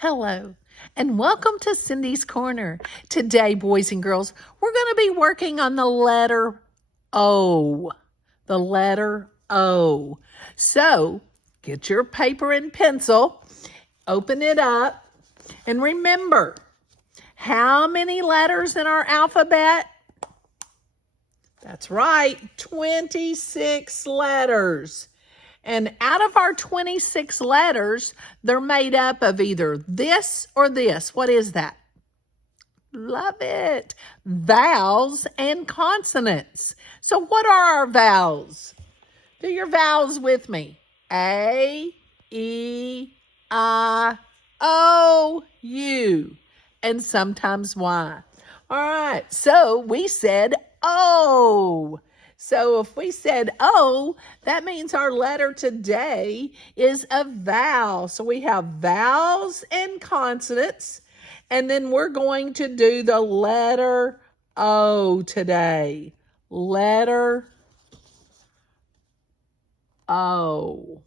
Hello, and welcome to Cindy's Corner. Today, boys and girls, we're going to be working on the letter O. The letter O. So, get your paper and pencil, open it up, and remember, how many letters in our alphabet? That's right, 26 letters. And out of our 26 letters, they're made up of either this or this. What is that? Love it. Vowels and consonants. So what are our vowels? Do your vowels with me. A, E, I, O, U, and sometimes Y. All right, so we said O. So if we said O, that means our letter today is a vowel. So we have vowels and consonants, and then we're going to do the letter O today. Letter O.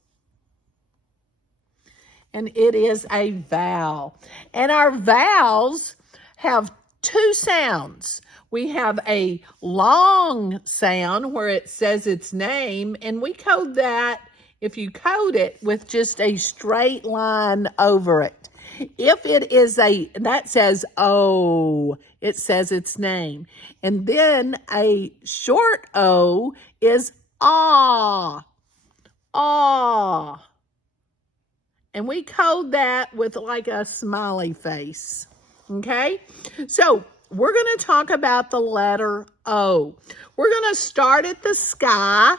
And it is a vowel. And our vowels have two sounds. We have a long sound where it says its name, and we code that, if you code it, with just a straight line over it. If it is that says O, it says its name. And then a short O is ah, ah. And we code that with like a smiley face. Okay? So we're going to talk about the letter O. We're going to start at the sky.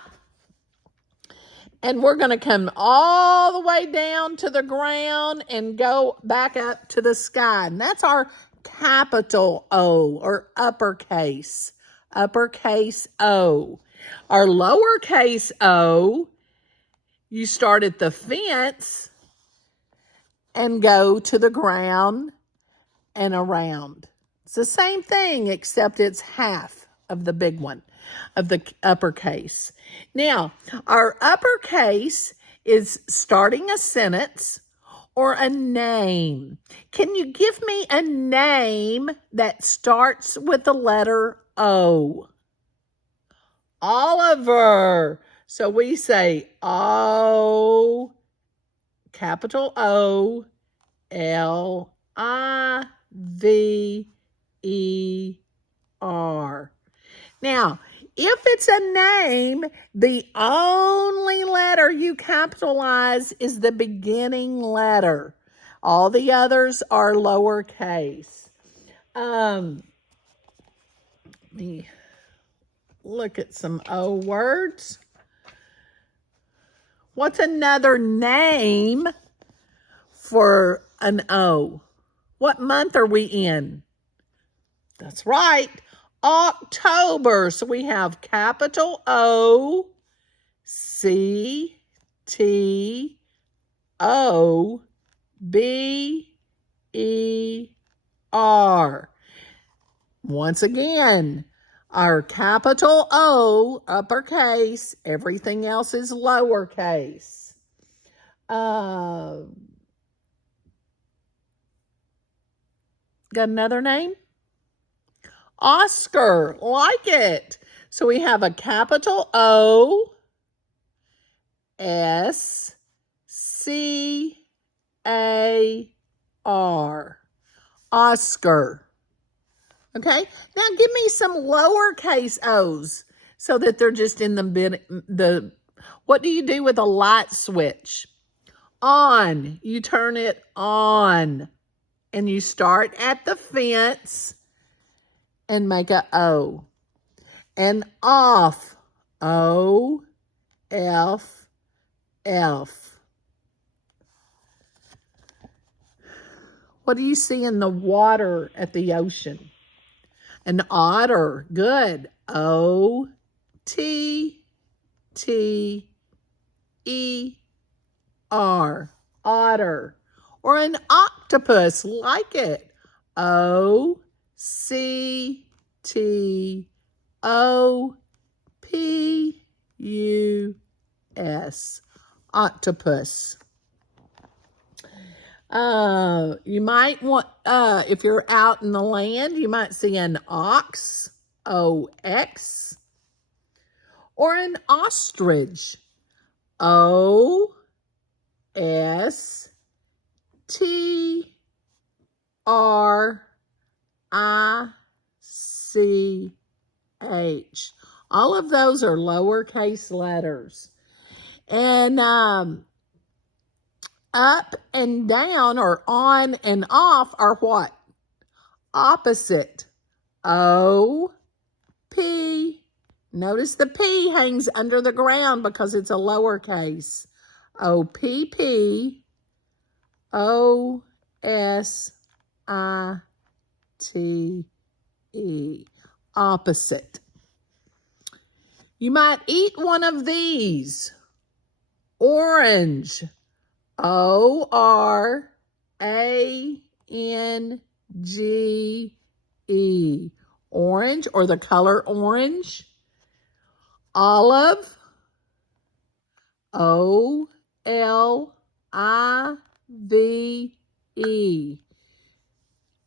And we're going to come all the way down to the ground and go back up to the sky. And that's our capital O, or uppercase. Uppercase O. Our lowercase O, you start at the fence and go to the ground and around. It's the same thing, except it's half of the big one, of the uppercase. Now, our uppercase is starting a sentence or a name. Can you give me a name that starts with the letter O? Oliver. So we say O, capital O, Liver. Now, if it's a name, the only letter you capitalize is the beginning letter. All the others are lowercase. Let me look at some O words. What's another name for an O? What month are we in? That's right, October. So we have capital O, C, T, O, B, E, R. Once again, our capital O, uppercase, everything else is lowercase. Got another name? Oscar, like it. So we have a capital O, S, C, A, R. Oscar. Okay, now give me some lowercase O's so that they're just in the what do you do with a light switch? On, you turn it on, and you start at the fence and make a O. And off, O, F, F. What do you see in the water at the ocean? An otter. Good. O, T, T, E, R. Otter. Or an octopus. Like it. O, C, T, O, P, U, S. Octopus. You might want, if you're out in the land, you might see an ox, O-X, or an ostrich, O-S-T-R-I-C-H. All of those are lowercase letters. And up and down or on and off are what? Opposite. O-P. Notice the P hangs under the ground because it's a lowercase. O-P-P. O-S-I-T-E. Opposite. You might eat one of these. Orange. O-R-A-N-G-E. Orange, or the color orange. Olive. O-L-I-V-E.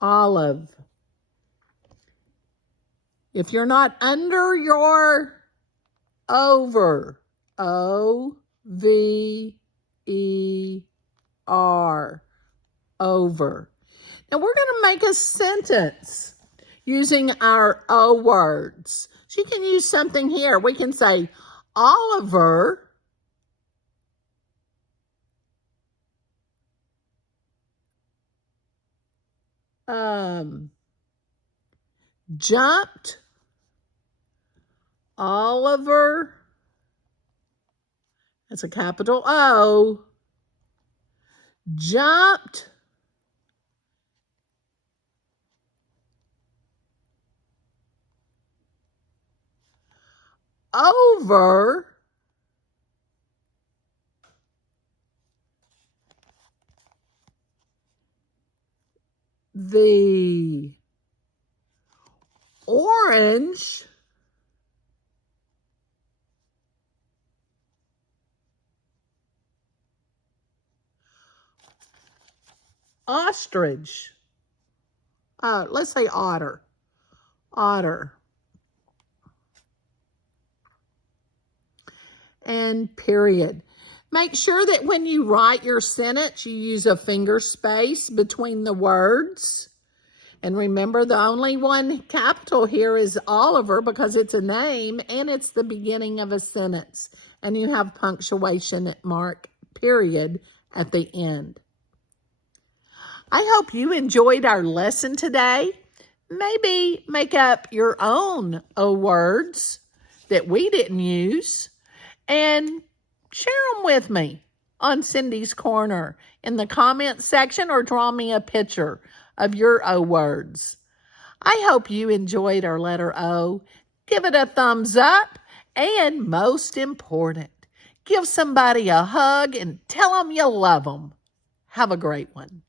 Olive. If you're not under, you're over. O-V-E-R. Over. Now we're going to make a sentence using our O words. So you can use something here. We can say, Oliver jumped. Oliver, that's a capital O, jumped over the orange ostrich. Let's say otter. Otter. And period. Make sure that when you write your sentence, you use a finger space between the words. And remember, the only one capital here is Oliver because it's a name and it's the beginning of a sentence. And you have punctuation mark, period, at the end. I hope you enjoyed our lesson today. Maybe make up your own O words that we didn't use and share them with me on Cindy's Corner in the comment section, or draw me a picture of your O words. I hope you enjoyed our letter O. Give it a thumbs up, and most important, give somebody a hug and tell them you love them. Have a great one.